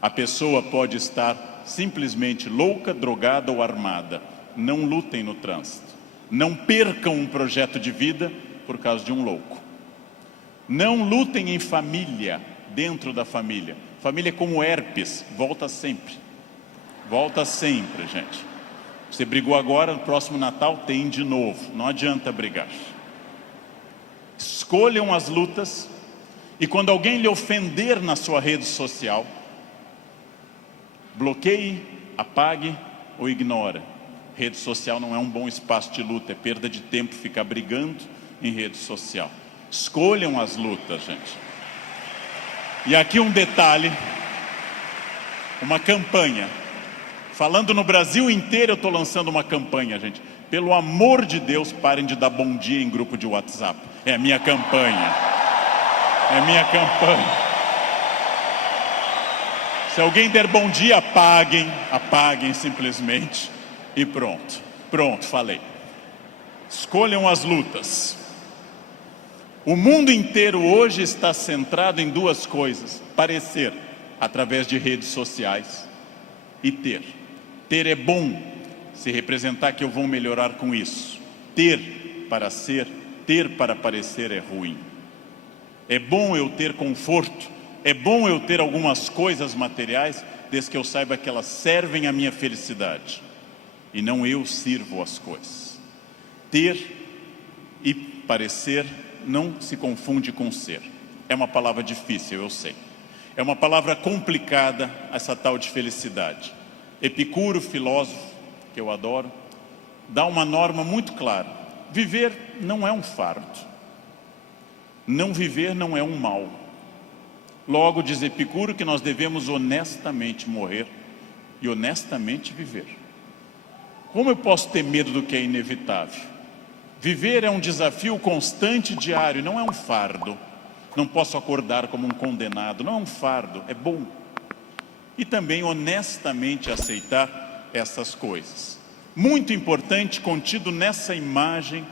A pessoa pode estar simplesmente louca, drogada ou armada. Não lutem no trânsito. Não percam um projeto de vida por causa de um louco. Não lutem em família, dentro da família. Família é como herpes, volta sempre. Volta sempre, gente. Você brigou agora, no próximo Natal tem de novo. Não adianta brigar. Escolham as lutas. E quando alguém lhe ofender na sua rede social, bloqueie, apague ou ignore. Rede social não é um bom espaço de luta, é perda de tempo ficar brigando em rede social. Escolham as lutas, gente. E aqui um detalhe, uma campanha. Falando no Brasil inteiro, eu estou lançando uma campanha, gente. Pelo amor de Deus, parem de dar bom dia em grupo de WhatsApp. É a minha campanha. É minha campanha. Se alguém der bom dia, apaguem simplesmente e pronto. Pronto, falei. Escolham as lutas. O mundo inteiro hoje está centrado em duas coisas: parecer, através de redes sociais, e ter. Ter é bom, se representar que eu vou melhorar com isso. Ter para ser, ter para parecer é ruim. É bom eu ter conforto, é bom eu ter algumas coisas materiais, desde que eu saiba que elas servem à minha felicidade, e não eu sirvo as coisas. Ter e parecer não se confunde com ser. É uma palavra difícil, eu sei. É uma palavra complicada, essa tal de felicidade. Epicuro, filósofo, que eu adoro, dá uma norma muito clara: viver não é um fardo, não viver não é um mal. Logo, diz Epicuro, que nós devemos honestamente morrer e honestamente viver. Como eu posso ter medo do que é inevitável? Viver é um desafio constante, diário, não é um fardo. Não posso acordar como um condenado, não é um fardo, é bom. E também honestamente aceitar essas coisas. Muito importante, contido nessa imagem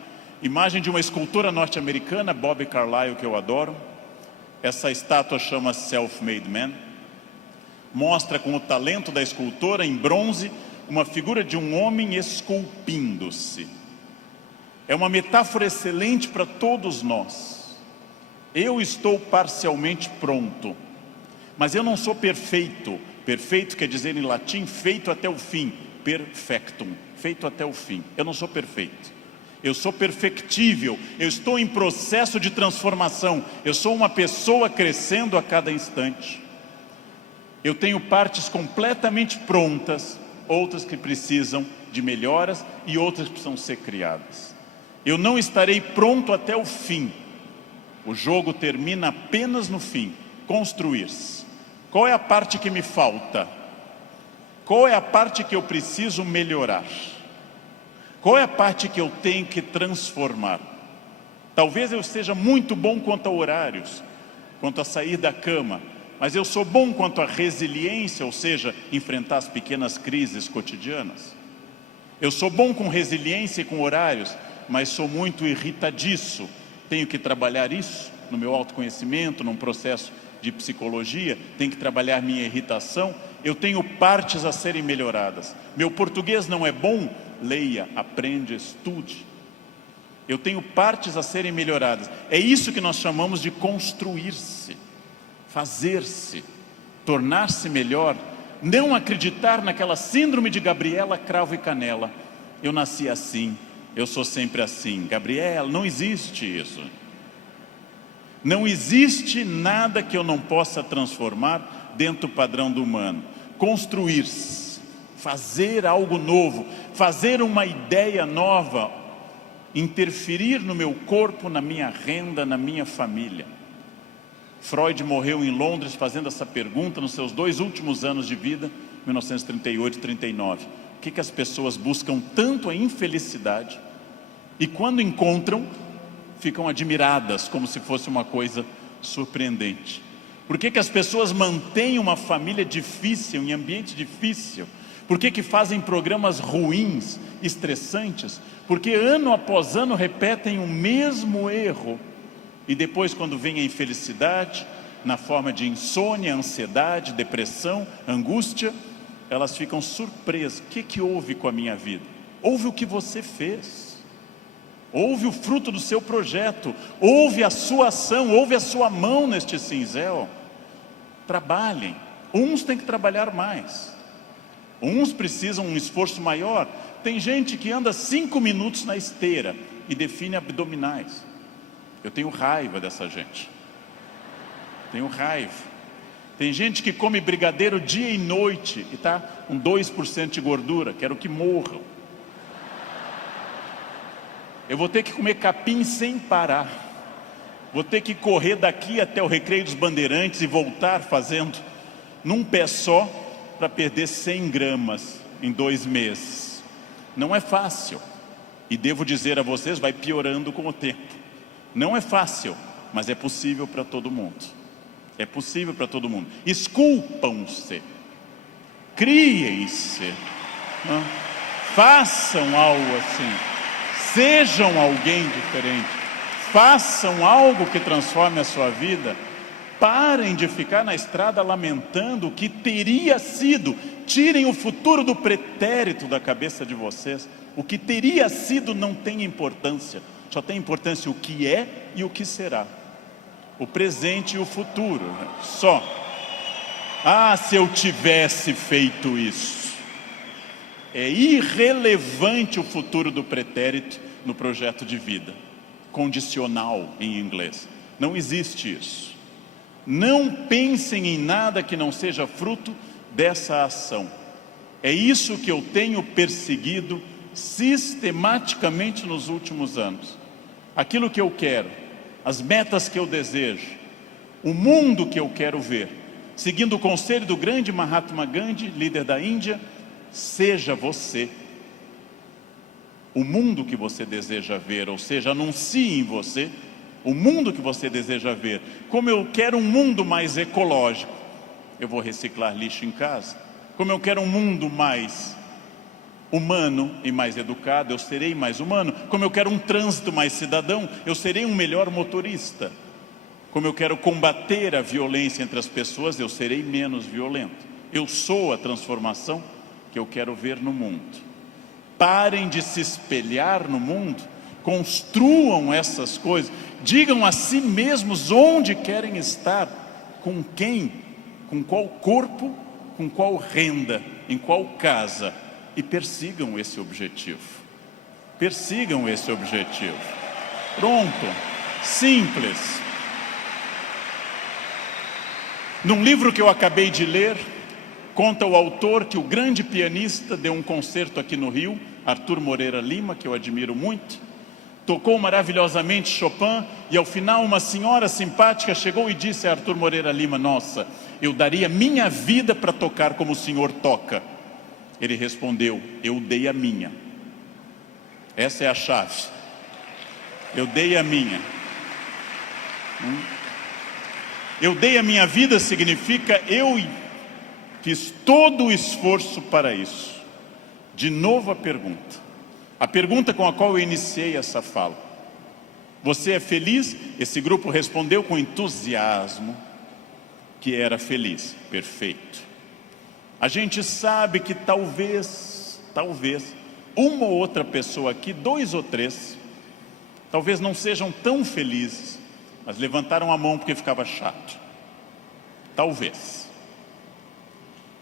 de uma escultora norte-americana, Bobbie Carlyle, que eu adoro. Essa estátua chama Self-Made Man. Mostra com o talento da escultora, em bronze, uma figura de um homem esculpindo-se. É uma metáfora excelente para todos nós. Eu estou parcialmente pronto, mas eu não sou perfeito. Perfeito quer dizer em latim feito até o fim, perfectum, feito até o fim. Eu não sou perfeito, eu sou perfectível, eu estou em processo de transformação, eu sou uma pessoa crescendo a cada instante. Eu tenho partes completamente prontas, outras que precisam de melhoras e outras que precisam ser criadas. Eu não estarei pronto até o fim. O jogo termina apenas no fim, construir-se. Qual é a parte que me falta? Qual é a parte que eu preciso melhorar? Qual é a parte que eu tenho que transformar? Talvez eu seja muito bom quanto a horários, quanto a sair da cama, mas eu sou bom quanto a resiliência, ou seja, enfrentar as pequenas crises cotidianas. Eu sou bom com resiliência e com horários, mas sou muito irritadiço. Tenho que trabalhar isso no meu autoconhecimento, num processo de psicologia, tenho que trabalhar minha irritação. Eu tenho partes a serem melhoradas. Meu português não é bom? Leia, aprende, estude. Eu tenho partes a serem melhoradas. É isso que nós chamamos de construir-se, fazer-se, tornar-se melhor. Não acreditar naquela síndrome de Gabriela, cravo e canela. Eu nasci assim, eu sou sempre assim. Gabriela, não existe isso. Não existe nada que eu não possa transformar dentro do padrão do humano. Construir-se, fazer algo novo, fazer uma ideia nova, interferir no meu corpo, na minha renda, na minha família. Freud morreu em Londres fazendo essa pergunta nos seus 2 últimos anos de vida, 1938 e 39. O que as pessoas buscam tanto a infelicidade e quando encontram, ficam admiradas como se fosse uma coisa surpreendente? Por que as pessoas mantêm uma família difícil, em ambiente difícil? Por que fazem programas ruins, estressantes? Porque ano após ano repetem o mesmo erro. E depois, quando vem a infelicidade, na forma de insônia, ansiedade, depressão, angústia, elas ficam surpresas. O que houve com a minha vida? Houve o que você fez. Houve o fruto do seu projeto, houve a sua ação, houve a sua mão neste cinzel. Trabalhem. Uns têm que trabalhar mais, uns precisam um esforço maior. Tem gente que anda 5 minutos na esteira e define abdominais. Eu tenho raiva dessa gente. Tenho raiva. Tem gente que come brigadeiro dia e noite e está com 2% de gordura, quero que morram. Eu vou ter que comer capim sem parar. Vou ter que correr daqui até o Recreio dos Bandeirantes e voltar fazendo num pé só para perder 100 gramas em 2 meses. Não é fácil. E devo dizer a vocês, vai piorando com o tempo. Não é fácil, mas é possível para todo mundo. É possível para todo mundo. Esculpam-se. Criem-se. Façam algo assim. Sejam alguém diferente. Façam algo que transforme a sua vida. Parem de ficar na estrada lamentando o que teria sido. Tirem o futuro do pretérito da cabeça de vocês. O que teria sido não tem importância. Só tem importância o que é e o que será. O presente e o futuro, né? Só. Ah, se eu tivesse feito isso. É irrelevante o futuro do pretérito no projeto de vida. Condicional em inglês. Não existe isso. Não pensem em nada que não seja fruto dessa ação. É isso que eu tenho perseguido sistematicamente nos últimos anos. Aquilo que eu quero, as metas que eu desejo, o mundo que eu quero ver. Seguindo o conselho do grande Mahatma Gandhi, líder da Índia, seja você o mundo que você deseja ver, ou seja, anuncie em você o mundo que você deseja ver. Como eu quero um mundo mais ecológico, eu vou reciclar lixo em casa. Como eu quero um mundo mais humano e mais educado, eu serei mais humano. Como eu quero um trânsito mais cidadão, eu serei um melhor motorista. Como eu quero combater a violência entre as pessoas, eu serei menos violento. Eu sou a transformação que eu quero ver no mundo. Parem de se espelhar no mundo, construam essas coisas, digam a si mesmos onde querem estar, com quem, com qual corpo, com qual renda, em qual casa, e persigam esse objetivo. Persigam esse objetivo. Pronto, simples. Num livro que eu acabei de ler, conta o autor que o grande pianista deu um concerto aqui no Rio, Arthur Moreira Lima, que eu admiro muito, tocou maravilhosamente Chopin, e ao final uma senhora simpática chegou e disse a Arthur Moreira Lima: nossa, eu daria minha vida para tocar como o senhor toca. Ele respondeu: eu dei a minha. Essa é a chave. Eu dei a minha. Eu dei a minha vida significa eu fiz todo o esforço para isso. De novo a pergunta com a qual eu iniciei essa fala. Você é feliz? Esse grupo respondeu com entusiasmo que era feliz. Perfeito. A gente sabe que talvez, uma ou outra pessoa aqui, 2 ou 3, talvez não sejam tão felizes, mas levantaram a mão porque ficava chato. Talvez.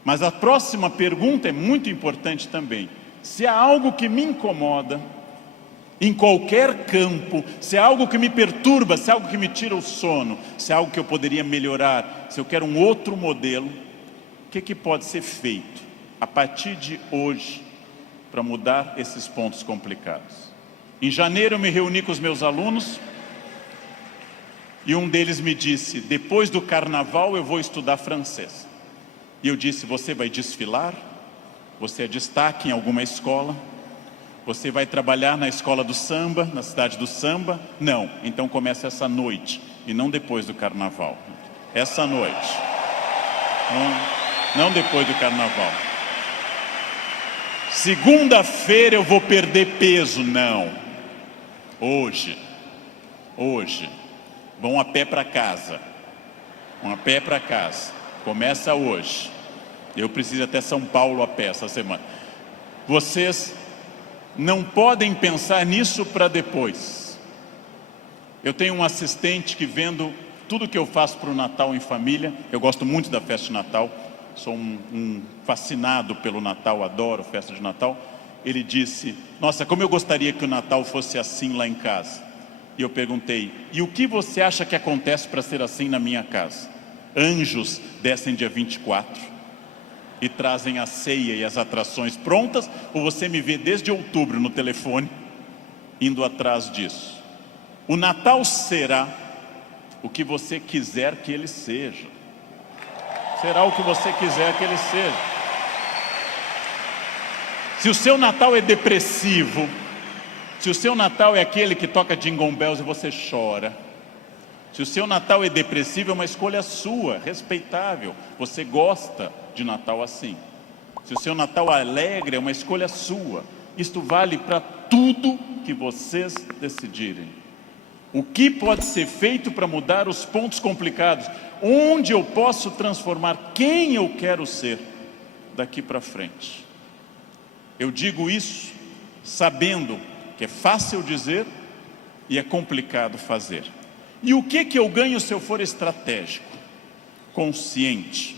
Mas a próxima pergunta é muito importante também. Se há algo que me incomoda, em qualquer campo, se há algo que me perturba, se há algo que me tira o sono, se há algo que eu poderia melhorar, se eu quero um outro modelo, o que pode ser feito a partir de hoje para mudar esses pontos complicados? Em janeiro eu me reuni com os meus alunos e um deles me disse: depois do carnaval eu vou estudar francês. E eu disse: você vai desfilar? Você é destaque em alguma escola? Você vai trabalhar na escola do samba, na cidade do samba? Não, então começa essa noite e não depois do carnaval. Essa noite. Não depois do carnaval. Segunda-feira eu vou perder peso. Não. Hoje. Vão a pé para casa. Começa hoje. Eu preciso ir até São Paulo a pé essa semana. Vocês não podem pensar nisso para depois. Eu tenho um assistente que, vendo tudo que eu faço para o Natal em família, eu gosto muito da festa de Natal, sou um fascinado pelo Natal, adoro festa de Natal. Ele disse: nossa, como eu gostaria que o Natal fosse assim lá em casa. E eu perguntei: e o que você acha que acontece para ser assim na minha casa? Anjos descem dia 24 e trazem a ceia e as atrações prontas, ou você me vê desde outubro no telefone indo atrás disso? O Natal será o que você quiser que ele seja. Será o que você quiser que ele seja. Se o seu Natal é depressivo, se o seu Natal é aquele que toca Jingle Bells e você chora, se o seu Natal é depressivo, é uma escolha sua, respeitável. Você gosta de Natal assim. Se o seu Natal é alegre, é uma escolha sua. Isto vale para tudo que vocês decidirem. O que pode ser feito para mudar os pontos complicados? Onde eu posso transformar quem eu quero ser daqui para frente? Eu digo isso sabendo que é fácil dizer e é complicado fazer. E o que eu ganho se eu for estratégico, consciente?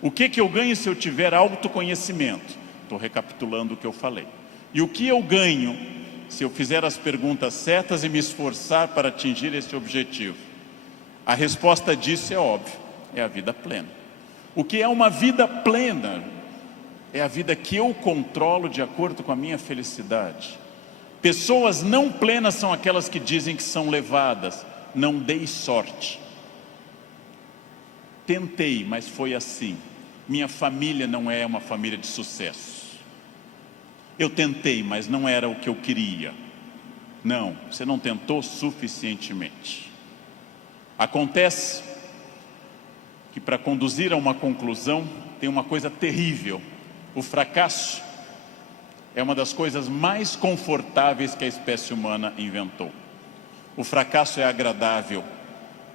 O que eu ganho se eu tiver autoconhecimento? Estou recapitulando o que eu falei. E o que eu ganho se eu fizer as perguntas certas e me esforçar para atingir esse objetivo? A resposta disso é óbvia, é a vida plena. O que é uma vida plena? É a vida que eu controlo de acordo com a minha felicidade. Pessoas não plenas são aquelas que dizem que são levadas. Não dei sorte. Tentei, mas foi assim. Minha família não é uma família de sucesso. Eu tentei, mas não era o que eu queria. Não, você não tentou suficientemente. Acontece que para conduzir a uma conclusão tem uma coisa terrível. O fracasso é uma das coisas mais confortáveis que a espécie humana inventou. O fracasso é agradável,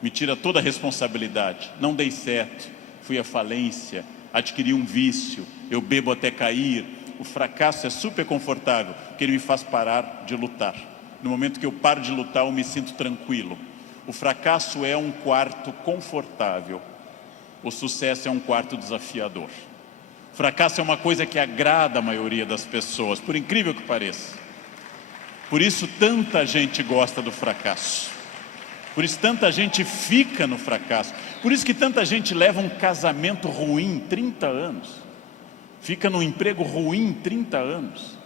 me tira toda a responsabilidade. Não dei certo, fui à falência, adquiri um vício, eu bebo até cair. O fracasso é super confortável, porque ele me faz parar de lutar. No momento que eu paro de lutar, eu me sinto tranquilo. O fracasso é um quarto confortável. O sucesso é um quarto desafiador. O fracasso é uma coisa que agrada a maioria das pessoas, por incrível que pareça. Por isso tanta gente gosta do fracasso. Por isso tanta gente fica no fracasso. Por isso que tanta gente leva um casamento ruim 30 anos. Fica num emprego ruim 30 anos.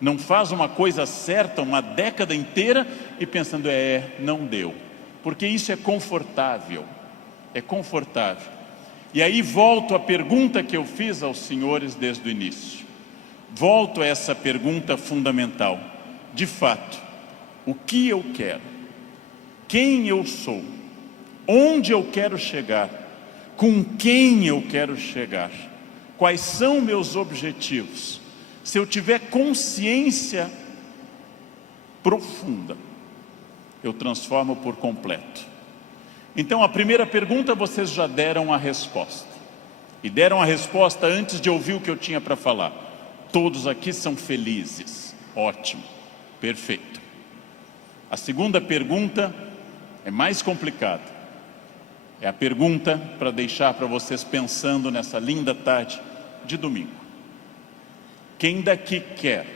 Não faz uma coisa certa uma década inteira e pensando, não deu. Porque isso é confortável. É confortável. E aí volto à pergunta que eu fiz aos senhores desde o início. Volto a essa pergunta fundamental. De fato, o que eu quero? Quem eu sou? Onde eu quero chegar? Com quem eu quero chegar? Quais são meus objetivos? Se eu tiver consciência profunda, eu transformo por completo. Então a primeira pergunta vocês já deram a resposta. E deram a resposta antes de ouvir o que eu tinha para falar. Todos aqui são felizes. Ótimo, perfeito. A segunda pergunta é mais complicada. É a pergunta para deixar para vocês pensando nessa linda tarde de domingo. Quem daqui quer,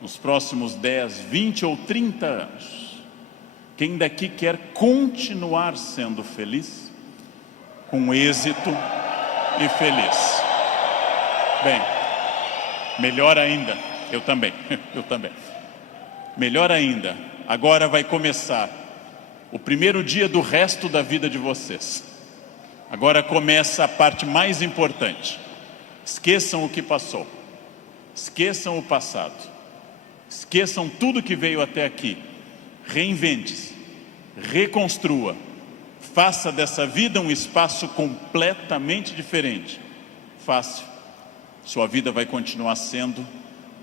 nos próximos 10, 20 ou 30 anos, quem daqui quer continuar sendo feliz, com êxito e feliz? Bem, melhor ainda, eu também. Melhor ainda, agora vai começar o primeiro dia do resto da vida de vocês. Agora começa a parte mais importante. Esqueçam o que passou. Esqueçam o passado. Esqueçam tudo que veio até aqui. Reinvente-se. Reconstrua. Faça dessa vida um espaço completamente diferente. Fácil. Sua vida vai continuar sendo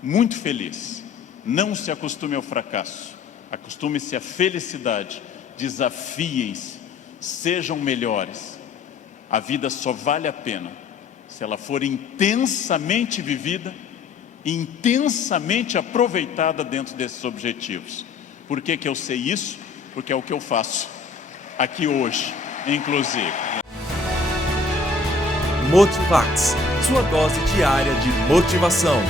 muito feliz. Não se acostume ao fracasso. Acostume-se à felicidade. Desafiem-se. Sejam melhores. A vida só vale a pena se ela for intensamente vivida, intensamente aproveitada dentro desses objetivos. Por que eu sei isso? Porque é o que eu faço aqui hoje, inclusive. Motivax, sua dose diária de motivação.